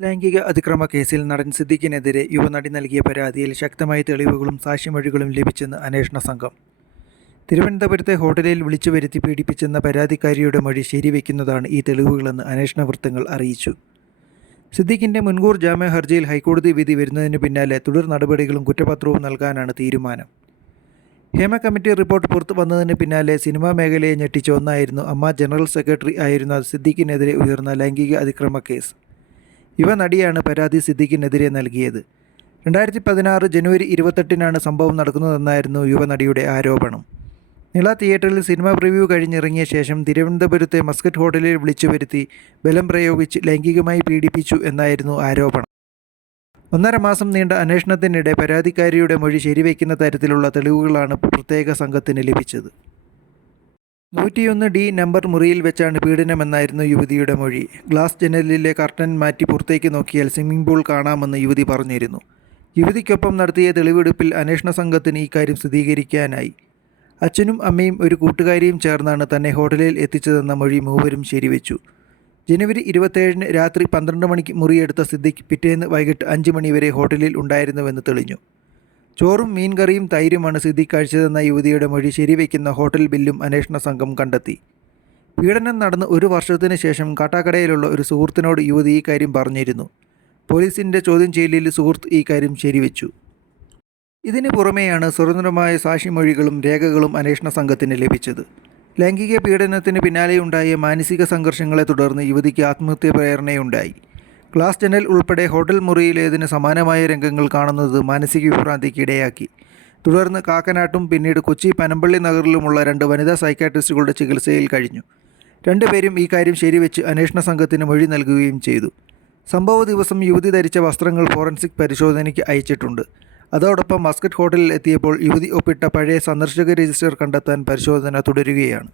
ലൈംഗിക അതിക്രമ കേസിൽ നടൻ സിദ്ദിഖിനെതിരെ യുവനടി നൽകിയ പരാതിയിൽ ശക്തമായ തെളിവുകളും സാക്ഷിമൊഴികളും ലഭിച്ചെന്ന് അന്വേഷണ സംഘം. തിരുവനന്തപുരത്തെ ഹോട്ടലിൽ വിളിച്ചു വരുത്തി പീഡിപ്പിച്ചെന്ന പരാതിക്കാരിയുടെ മൊഴി ശരിവെക്കുന്നതാണ് ഈ തെളിവുകളെന്ന് അന്വേഷണ വൃത്തങ്ങൾ അറിയിച്ചു. സിദ്ദിഖിന്റെ മുൻകൂർ ജാമ്യ ഹർജിയിൽ ഹൈക്കോടതി വിധി വരുന്നതിന് പിന്നാലെ തുടർ നടപടികളും കുറ്റപത്രവും നൽകാനാണ് തീരുമാനം. ഹേമ കമ്മിറ്റി റിപ്പോർട്ട് പുറത്തു വന്നതിന് പിന്നാലെ സിനിമാ മേഖലയെ ഞെട്ടിച്ച ഒന്നായിരുന്നു അമ്മ ജനറൽ സെക്രട്ടറി ആയിരുന്ന സിദ്ദിഖിനെതിരെ ഉയർന്ന ലൈംഗിക അതിക്രമ കേസ്. യുവ നടിയാണ് പരാതി സിദ്ദിഖിനെതിരെ നൽകിയത്. രണ്ടായിരത്തി പതിനാറ് ജനുവരി ഇരുപത്തെട്ടിനാണ് സംഭവം നടക്കുന്നതെന്നായിരുന്നു യുവനടിയുടെ ആരോപണം. നിള തിയേറ്ററിൽ സിനിമ പ്രിവ്യൂ കഴിഞ്ഞിറങ്ങിയ ശേഷം തിരുവനന്തപുരത്തെ മസ്കറ്റ് ഹോട്ടലിൽ വിളിച്ചു വരുത്തി ബലം പ്രയോഗിച്ച് ലൈംഗികമായി പീഡിപ്പിച്ചു എന്നായിരുന്നു ആരോപണം. ഒന്നര മാസം നീണ്ട അന്വേഷണത്തിനിടെ പരാതിക്കാരിയുടെ മൊഴി ശരിവയ്ക്കുന്ന തരത്തിലുള്ള തെളിവുകളാണ് പ്രത്യേക സംഘത്തിന് ലഭിച്ചത്. നൂറ്റിയൊന്ന് ഡി നമ്പർ മുറിയിൽ വെച്ചാണ് പീഡനമെന്നായിരുന്നു യുവതിയുടെ മൊഴി. ഗ്ലാസ് ജനലിലെ കർട്ടൻ മാറ്റി പുറത്തേക്ക് നോക്കിയാൽ സ്വിമ്മിംഗ് പൂൾ കാണാമെന്ന് യുവതി പറഞ്ഞിരുന്നു. യുവതിക്കൊപ്പം നടത്തിയ തെളിവെടുപ്പിൽ അന്വേഷണ സംഘത്തിന് ഇക്കാര്യം സ്ഥിരീകരിക്കാനായി. അച്ഛനും അമ്മയും ഒരു കൂട്ടുകാരിയും ചേർന്നാണ് തന്നെ ഹോട്ടലിൽ എത്തിച്ചതെന്ന മൊഴി മൂവരും ശരിവെച്ചു. ജനുവരി ഇരുപത്തേഴിന് രാത്രി പന്ത്രണ്ട് മണിക്ക് മുറിയെടുത്ത സിദ്ദിഖ് പിറ്റേന്ന് വൈകിട്ട് അഞ്ച് മണിവരെ ഹോട്ടലിൽ ഉണ്ടായിരുന്നുവെന്ന് തെളിഞ്ഞു. ചോറും മീൻകറിയും തൈരുമാണ് സിദ്ദിഖ് കഴിച്ചതെന്ന യുവതിയുടെ മൊഴി ശരിവയ്ക്കുന്ന ഹോട്ടൽ ബില്ലും അന്വേഷണ സംഘം കണ്ടെത്തി. പീഡനം നടന്ന് ഒരു വർഷത്തിന് ശേഷം കാട്ടാക്കടയിലുള്ള ഒരു സുഹൃത്തിനോട് യുവതി ഈ കാര്യം പറഞ്ഞിരുന്നു. പോലീസിന്റെ ചോദ്യം ചെയ്യലിൽ സുഹൃത്ത് ഈ കാര്യം ശരിവെച്ചു. ഇതിന് പുറമെയാണ് സ്വതന്ത്രമായ സാക്ഷിമൊഴികളും രേഖകളും അന്വേഷണ സംഘത്തിന് ലഭിച്ചത്. ലൈംഗിക പീഡനത്തിന് പിന്നാലെയുണ്ടായ മാനസിക സംഘർഷങ്ങളെ തുടർന്ന് യുവതിക്ക് ആത്മഹത്യ പ്രേരണയുണ്ടായി. ഗ്ലാസ് ജനൽ ഉൾപ്പെടെ ഹോട്ടൽ മുറിയിലേതിന് സമാനമായ രംഗങ്ങൾ കാണുന്നത് മാനസിക വിഭ്രാന്തിക്ക് ഇടയാക്കി തുടർന്ന് കാക്കനാട്ടും പിന്നീട് കൊച്ചി പനമ്പള്ളി നഗറിലുമുള്ള രണ്ട് വനിതാ സൈക്കാട്രിസ്റ്റുകളുടെ ചികിത്സയിൽ കഴിഞ്ഞു. രണ്ടുപേരും ഈ കാര്യം ശരിവെച്ച് അന്വേഷണ സംഘത്തിന് മൊഴി നൽകുകയും ചെയ്തു. സംഭവ ദിവസം യുവതി ധരിച്ച വസ്ത്രങ്ങൾ ഫോറൻസിക് പരിശോധനയ്ക്ക് അയച്ചിട്ടുണ്ട്. അതോടൊപ്പം മസ്കറ്റ് ഹോട്ടലിൽ എത്തിയപ്പോൾ യുവതി ഒപ്പിട്ട പഴയ സന്ദർശക രജിസ്റ്റർ കണ്ടെത്താൻ പരിശോധന തുടരുകയാണ്.